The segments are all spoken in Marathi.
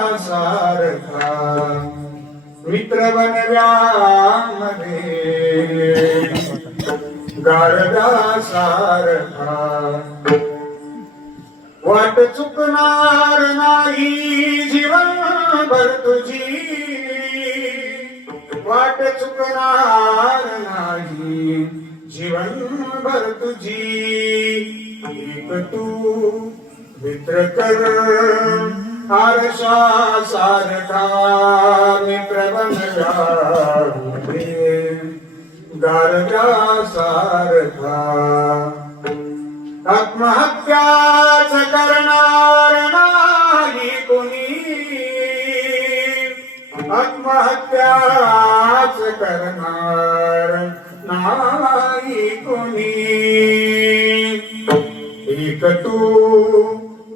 गारव्यासारखा मित्र बनव्यामध्ये गारव्यासारखा वाट चुकणार नाही जीवनभर तुझी वाट चुकणार नाही जीवनभर तुझी एक तू मित्र कर आरशा सारखा मित्र बनव्यामध्ये गारव्यासारखा आत्महत्याच करणार नाही कोणी आत्महत्याच करणार नाही कोणी एक तू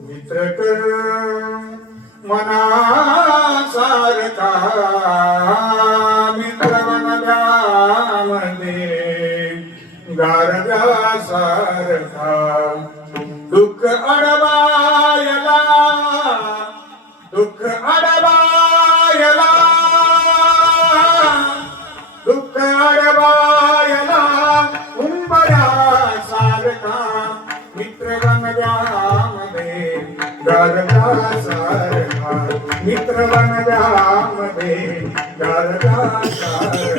मित्र कर मनासारखा मित्र बनव्यामध्ये गारव्यासारखा दुःख अडवायला दुःख अडवायला दुःख अडवायला उंबऱ्यासारखा मित्र बनव्यामध्ये गारव्यासारखा मित्र बनव्यामध्ये गारव्यासारखा